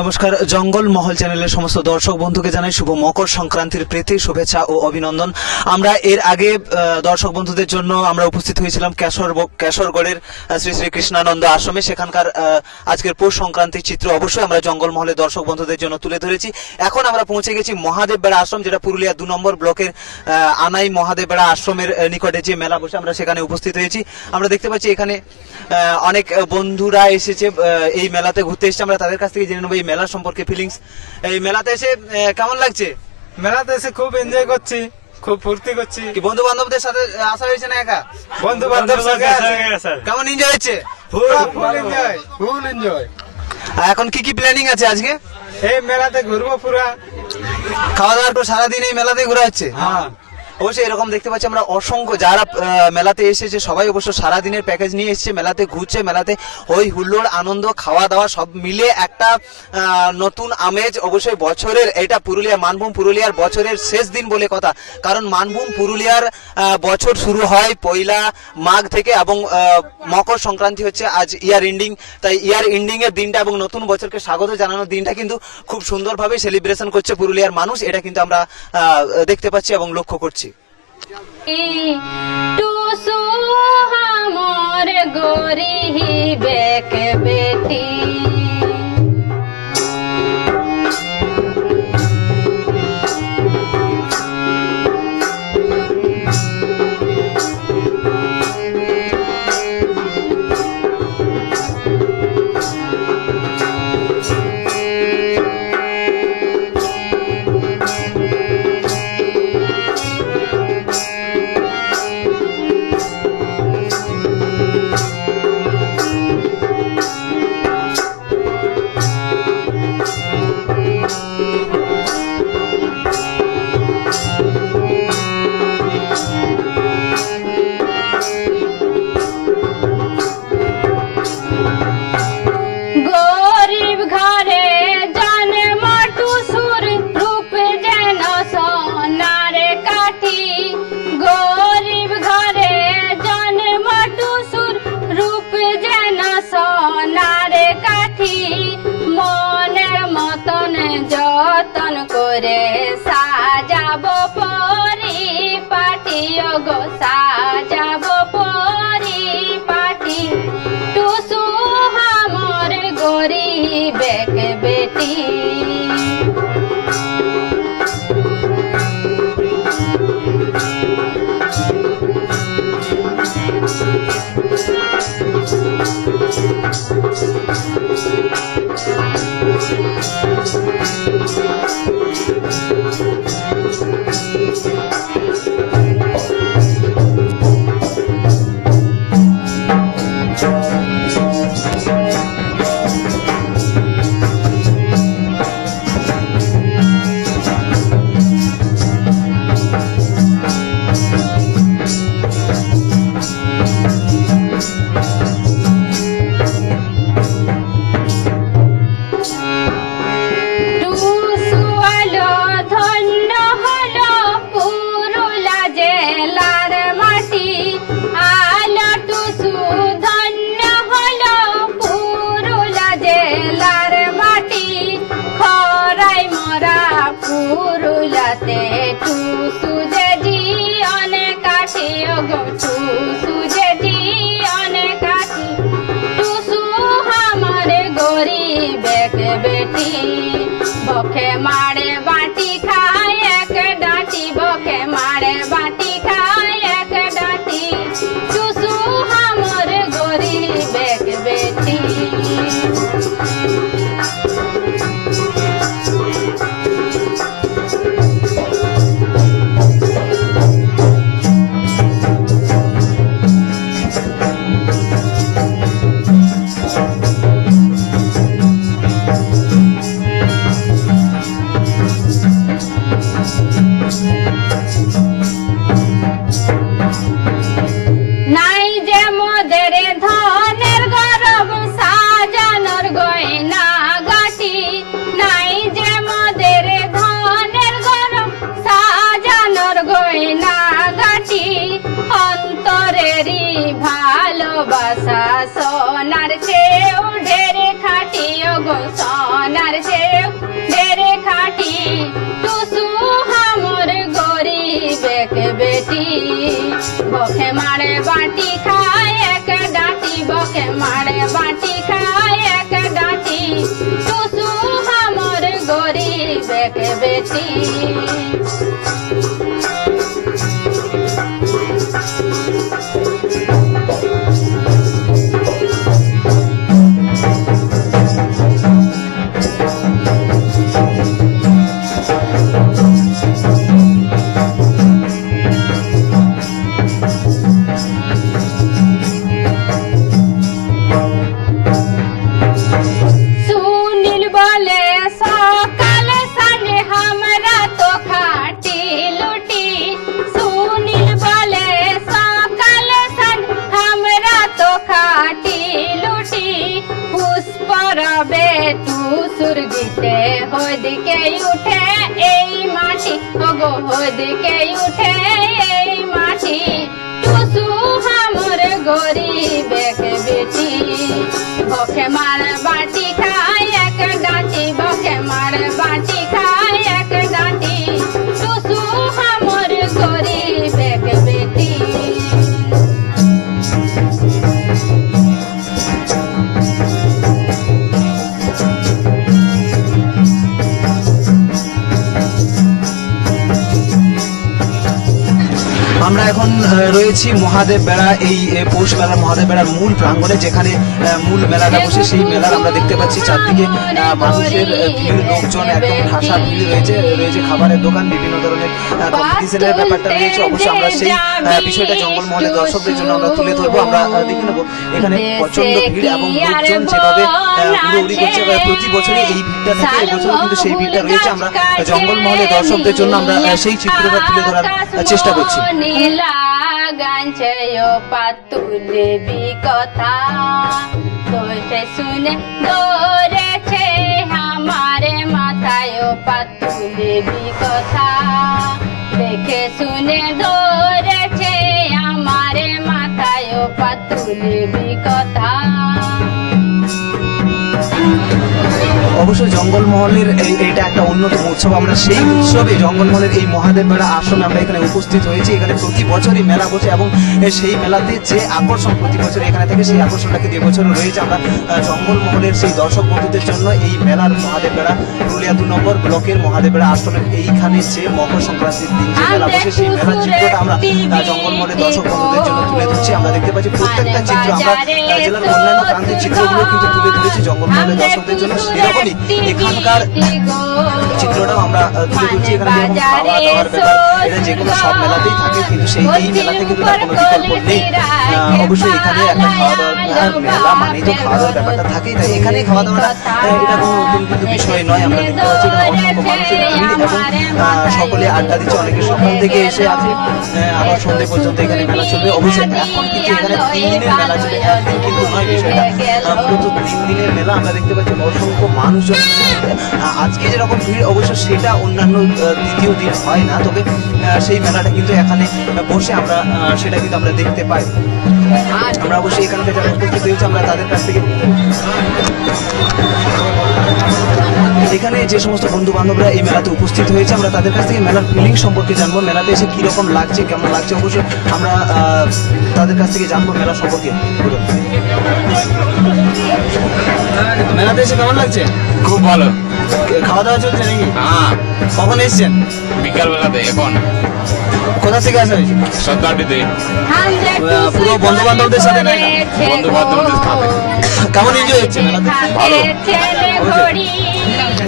নমস্কার, জঙ্গল মহল চ্যানেলের সমস্ত দর্শক বন্ধুকে জানাই শুভ মকর সংক্রান্তির প্রীতি শুভেচ্ছা ও অভিনন্দন। আমরা এর আগে দর্শক বন্ধুদের জন্য আমরা উপস্থিত হয়েছিলাম কেশরগড়ের শ্রী শ্রী কৃষ্ণানন্দ আশ্রমে। সেখানকার আজকের পৌষ সংক্রান্তির চিত্র অবশ্যই আমরা জঙ্গল মহলের দর্শক বন্ধুদের জন্য তুলে ধরেছি। এখন আমরা পৌঁছে গেছি মহাদেব বেড়া আশ্রম, যেটা পুরুলিয়া 2 নম্বর ব্লকের আনাই মহাদেব বেড়া আশ্রমের নিকটে যে মেলা বসে, আমরা সেখানে উপস্থিত হয়েছি। আমরা দেখতে পাচ্ছি এখানে অনেক বন্ধুরা এসেছে এই মেলাতে ঘুরতে এসেছে। আমরা তাদের কাছ থেকে জেনে নেবো এই মেলার সম্পর্কে ফিলিংস। এই মেলাতে এসে কেমন লাগছে? মেলাতে এসে খুব এনজয় করছি, খুব ফুর্তি করছি। কি বন্ধু বান্ধবদের সাথে আসা হয়েছে না একা? বন্ধু বান্ধব সঙ্গে কেমন এনজয় হচ্ছে? Full enjoy. এখন কি কি প্ল্যানিং আছে আজকে? এই মেলাতে ঘুরবো পুরা, খাওয়া দাওয়ার পর সারাদিন এই মেলাতে ঘোরা হচ্ছে। হ্যাঁ অবশ্যই এরকম দেখতে পাচ্ছি আমরা অসংখ্য যারা মেলাতে এসেছে সবাই অবশ্য সারাদিনের প্যাকেজ নিয়ে এসেছে, মেলাতে ঘুরছে। মেলাতে হই হুল্লোড় আনন্দ খাওয়া দাওয়া সব মিলে একটা নতুন আমেজ। অবশ্যই বছরের এটা পুরুলিয়া মানভূম পুরুলিয়ার বছরের শেষ দিন বলে কথা, কারণ মানভূম পুরুলিয়ার বছর শুরু হয় 1 মাঘ থেকে এবং মকর সংক্রান্তি হচ্ছে আজ ইয়ার এন্ডিং। তাই ইয়ার এন্ডিং এর দিনটা এবং নতুন বছরকে স্বাগত জানানোর দিনটা কিন্তু খুব সুন্দরভাবে সেলিব্রেশন করছে পুরুলিয়ার মানুষ। এটা কিন্তু আমরা দেখতে পাচ্ছি এবং লক্ষ্য করছি। टूसू हमर गोरी बेक बेटी ভালোবাসা সোনার চেয়েও ঢের খাটিও গো সোনার বেকে বেটি সুরগিতে হদিকে উঠে এই মাটি ওগো হদিকে উঠে এই মাটি টুসু হামর গরিবেক বেটি বকে মার বাটি খায় এক ডাঁটি বকে মার বাটি খায় এক ডাঁটি টুসু হামর গরিবেক বেটি আমরা এখন রয়েছি মহাদেব বেড়া এই পৌষ মেলা মহাদেব বেড়ার মূল প্রাঙ্গণে যেখানে মূল মেলাটা বসে সেই মেলার আমরা দেখতে পাচ্ছি চারদিকে মানুষের ভিড় লোকজন একদম ঠাসা ভিড় রয়েছে খাবারের দোকান বিভিন্ন ধরনের কম্পিটিশনের ব্যাপারটা রয়েছে অবশ্যই আমরা সেই বিষয়টা জঙ্গলমহলের দর্শকদের জন্য আমরা তুলে ধরবো আমরা দেখে নেবো এখানে প্রচন্ড ভিড় এবং লোকজন যেভাবে উড়ি করছে প্রতি বছরই এই ভিড়টা থাকে এবছর কিন্তু সেই ভিড়টা রয়েছে আমরা জঙ্গলমহলের দর্শকদের জন্য আমরা সেই চিত্রটা তুলে ধরার চেষ্টা করছি গাঞ্চয় পাতুলে কথা তোষে শুনে দৌড়েছে আমারে মাথায় পাতুলে কথা দেখে শুনে দৌড়েছে আমারে মাথায় পাতুলে কথা অবশ্যই জঙ্গলমহলের এটা একটা অন্যতম উৎসব আমরা সেই উৎসবে জঙ্গলমহলের এই মহাদেব বেড়া আশ্রমে আমরা এখানে উপস্থিত হয়েছি এখানে প্রতি বছরই মেলা বসে এবং সেই মেলাতে যে আকর্ষণ প্রতি বছর এখানে থেকে সেই আকর্ষণটাকে যে বছর রয়েছে আমরা জঙ্গলমহলের সেই দর্শক বন্ধুদের জন্য এই মেলার মহাদেব বেড়া পুরুলিয়া 2 নম্বর ব্লকের মহাদেব বেড়া আশ্রমের এইখানে যে মকর সংক্রান্তির দিন যে মেলা বসে সেই মেলার চিত্রটা আমরা জঙ্গলমহলের দর্শক বন্ধুদের জন্য তুলে ধরছি আমরা দেখতে পাচ্ছি প্রত্যেকটা চিত্র আমরা জেলার অন্যান্য প্রান্তের চিত্রগুলো কিন্তু তুলে ধরেছি জঙ্গলমহলের দর্শকদের জন্য সেরকমই এখানকার চিত্রটাও আমরা তুলে ধরছি এখানে যেরকম খাওয়া দাওয়ার ব্যাপার এটা যে কোনো সব মেলাতেই থাকে কিন্তু সেই এই মেলাতে কিন্তু তার কোনো বিকল্প নেই অবশ্যই এখানে একটা খাওয়া দাওয়ার মেলা মানেই তো খাওয়া দাওয়ার ব্যাপারটা থাকেই তাই এখানে খাওয়া দাওয়াটা এটা কোনো নতুন কিন্তু বিষয় নয় আমরা দেখতে পাচ্ছি এখানে অসংখ্য মানুষের ভিড় এবং সকলে আড্ডা দিচ্ছে অনেকে সকাল থেকে এসে আছে আবার সন্ধ্যে পর্যন্ত এখানে মেলা চলবে অবশ্যই এখন কিন্তু এখানে 3 দিনের মেলা চলে একদিন কিন্তু নয় বিষয়টা মূলত 3 দিনের মেলা আমরা দেখতে পাচ্ছি অসংখ্য মানুষজন আজকে যেরকম ভিড় অবশ্য সেটা অন্যান্য দ্বিতীয় দিন হয় না তবে সেই মেলাটা কিন্তু এখানে বসে আমরা সেটা কিন্তু আমরা দেখতে পাই আমরা অবশ্যই এখানকার যারা উপস্থিত হয়েছে আমরা তাদের কাছ থেকে এখানে যে সমস্ত বন্ধু বান্ধবরা এই মেলাতে উপস্থিত হয়েছে আমরা তাদের কাছ থেকে মেলার ফিলিং সম্পর্কে জানবো মেলাতে এসে কিরকম লাগছে কেমন লাগছে অবশ্যই আমরা তাদের কাছ থেকে জানবো মেলা সম্পর্কে মেলাতে এসে কেমন লাগছে খুব ভালো খাওয়া দাওয়া চলছে নাকি হ্যাঁ কখন এসছেন বিকাল বেলাতে এখন কোথা থেকে আসা হয়েছে সত্তরটিতে পুরো বন্ধু বান্ধবদের সাথে তাই না বন্ধু বান্ধবদের সাথে কেমন এনজয় হচ্ছে মেলাতে ভালো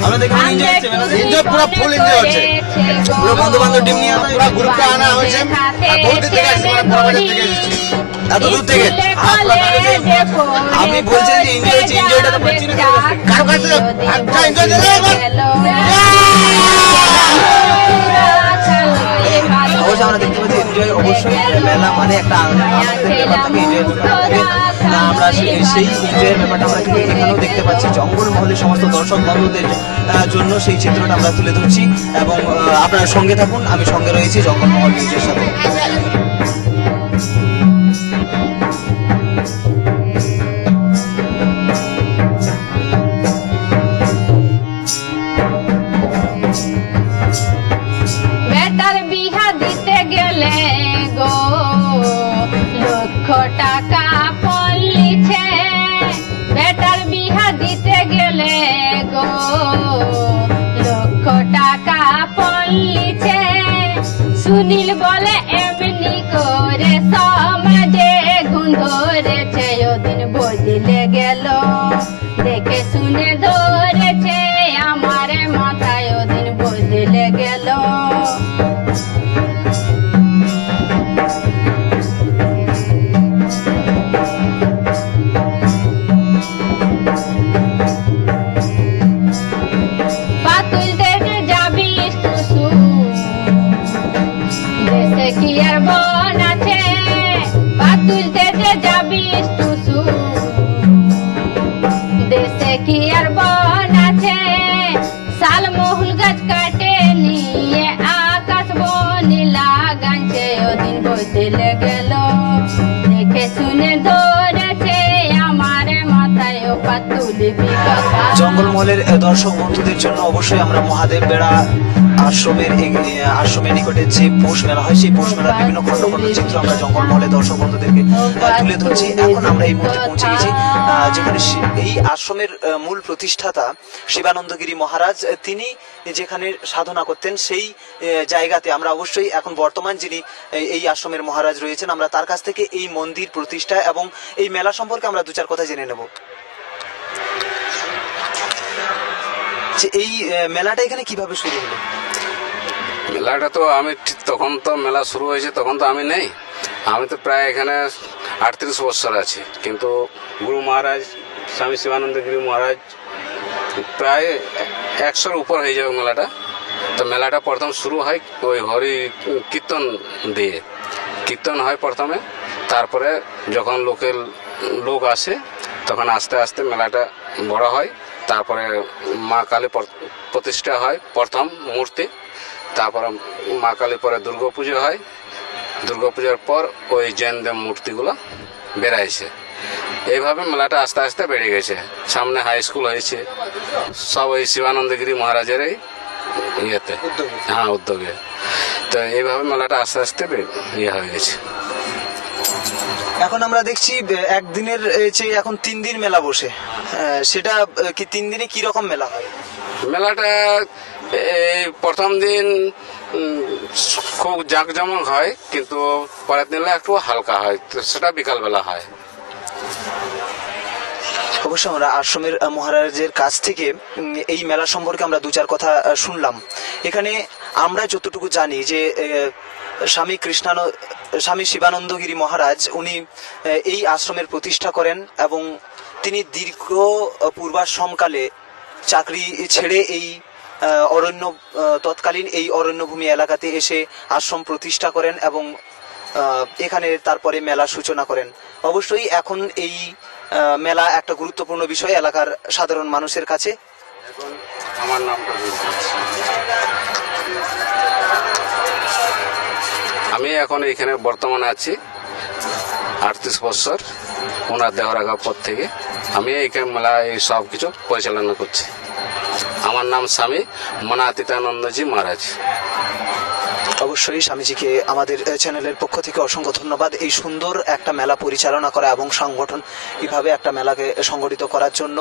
আমাদের কেমন এনজয় হচ্ছে মেলাতে এনজয় পুরো ফুল এনজয় হচ্ছে পুরো বন্ধু বান্ধব টিম নিয়ে পুরো গ্রুপটা আনা হয়েছে আর বহুত দিন থেকে আসছে মানে বড়বাজার থেকে এসেছি এত দূর থেকে আপনি বলছেন যে এনজয় হচ্ছে এনজয়টা তো পাচ্ছি না কারো কাছে একটা এনজয় দিলে অবশ্যই আমরা দেখতে পাচ্ছি এনজয় অবশ্যই মেলা মানে একটা আনন্দের ব্যাপার থাকে এনজয়ের ব্যাপার থাকে আমরা সেই এনজয়ের ব্যাপারটা আমরা কিন্তু এখানেও দেখতে পাচ্ছি জঙ্গলমহলের সমস্ত দর্শক বন্ধুদের জন্য সেই চিত্রটা আমরা তুলে ধরছি এবং আপনারা সঙ্গে থাকুন আমি সঙ্গে রয়েছি জঙ্গলমহল নিউজের সাথে টাকা পল্লিছে বেটার বিহা দিতে গেলে গো লক্ষ साल मोहुल गज काटे निये आकाश बनिला गांचे ओ दिन बदले गेल देखे শুনে ধরেছে আমার মাথায় ও পাতুলি বিকথা। জঙ্গলমহলের দর্শক বন্ধুদের জন্য অবশ্যই আমরা মহাদেব বেড়া আশ্রমের নিকটে যে পৌষ মেলা হয় সেই পৌষ মেলার বিভিন্ন খন্ড খন্ড চিত্র আমরা জঙ্গলমহলের দর্শক বন্ধুদেরকে তুলে ধরছি। এখন আমরা এই মুহূর্তে পৌঁছে গেছি যেখানে এই আশ্রমের মূল প্রতিষ্ঠাতা শিবানন্দগিরি মহারাজ তিনি যেখানে সাধনা করতেন সেই জায়গাতে আমরা অবশ্যই এখন বর্তমান যিনি এই আশ্রমের মহারাজ রয়েছেন আমরা তার কাছ থেকে এই মন্দির প্রতিষ্ঠা এবং এই মেলা সম্পর্কে আমরা দু চার কথা জেনে নেব। এই মেলাটা এখানে কিভাবে শুরু হলো? মেলাটা তো আমি তখন তো মেলা শুরু হয়েছে তখন তো আমি নেই, আমি তো প্রায় এখানে 38 বছর আছি। কিন্তু গুরু মহারাজ স্বামী শিবানন্দগিরি মহারাজ প্রায় 100-র উপর হয়ে যাবে মেলাটা। তো মেলাটা প্রথম শুরু হয় ওই হরি কীর্তন দিয়ে, কীর্তন হয় প্রথমে, তারপরে যখন লোক আসে তখন আস্তে আস্তে মেলাটা বড় হয়। তারপরে মা কালী প্রতিষ্ঠা হয় প্রথম মূর্তি, তারপরে মা কালী পরে দুর্গাপুজো হয়, দুর্গাপূজার পর ওই জৈনদেব মূর্তিগুলো বেড়াইছে। এইভাবে মেলাটা আস্তে আস্তে বেড়ে গেছে। সামনে হাই স্কুল হয়েছে, সব ওই শিবানন্দগিরি মহারাজেরই ইয়েতে, হ্যাঁ উদ্যোগে। তো এইভাবে মেলাটা আস্তে আস্তে ইয়ে হয়ে গেছে। এখন আমরা দেখছি একদিনের চেয়ে এখন 3 দিন মেলা বসে, সেটা কি 3 দিনে কি রকম মেলা হয়? মেলাটা এই প্রথম দিন খুব জাঁকজমক হয়, কিন্তু পরের দিনে একটু হালকা হয়, তো সেটা বিকালবেলা হয়। অবশ্য আমরা আশ্রমের মহারাজের কাছ থেকে এই মেলা সম্পর্কে আমরা দু চার কথা শুনলাম। এখানে আমরা যতটুকু জানি যে স্বামী শিবানন্দগিরি মহারাজ উনি এই আশ্রমের প্রতিষ্ঠা করেন এবং তিনি দীর্ঘ পূর্বাশ্রমকালে চাকরি ছেড়ে এই তৎকালীন এই অরণ্যভূমি এলাকাতে এসে আশ্রম প্রতিষ্ঠা করেন এবং এখানে তারপরে মেলা সূচনা করেন। অবশ্যই এখন এই মেলা একটা গুরুত্বপূর্ণ বিষয় এলাকার সাধারণ মানুষের কাছে। আমার নামটা আমি এখন এখানে বর্তমানে আছি 38 বছর, ওনার দেহরাগাঁও পর থেকে আমি এইখানে মেলা এই সব কিছু পরিচালনা করছি। আমার নাম স্বামী মনাতীতানন্দজি মহারাজ। অবশ্যই স্বামীজিকে আমাদের চ্যানেলের পক্ষ থেকে অসংখ্য ধন্যবাদ এই সুন্দর একটা মেলা পরিচালনা করা এবং সংগঠন কিভাবে একটা মেলাকে সংগঠিত করার জন্য।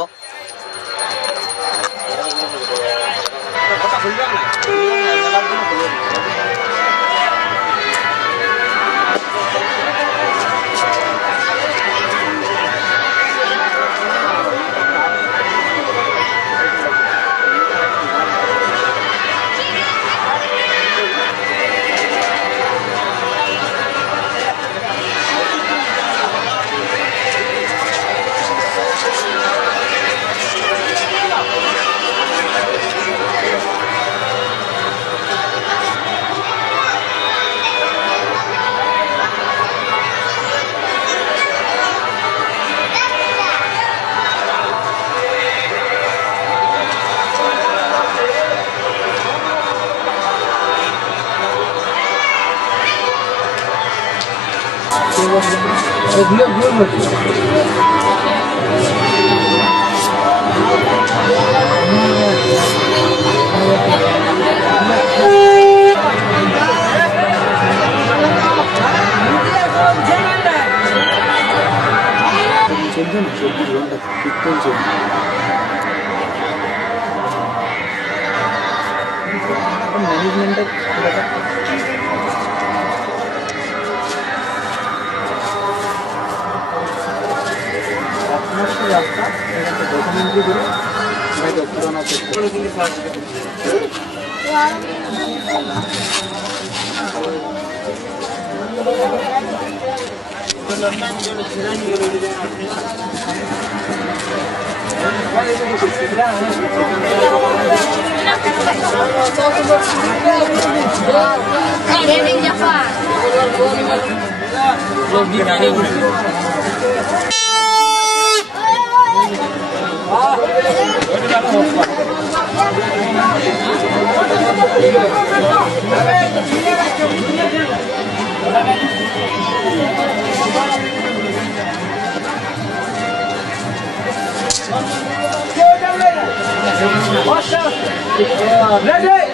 Ready?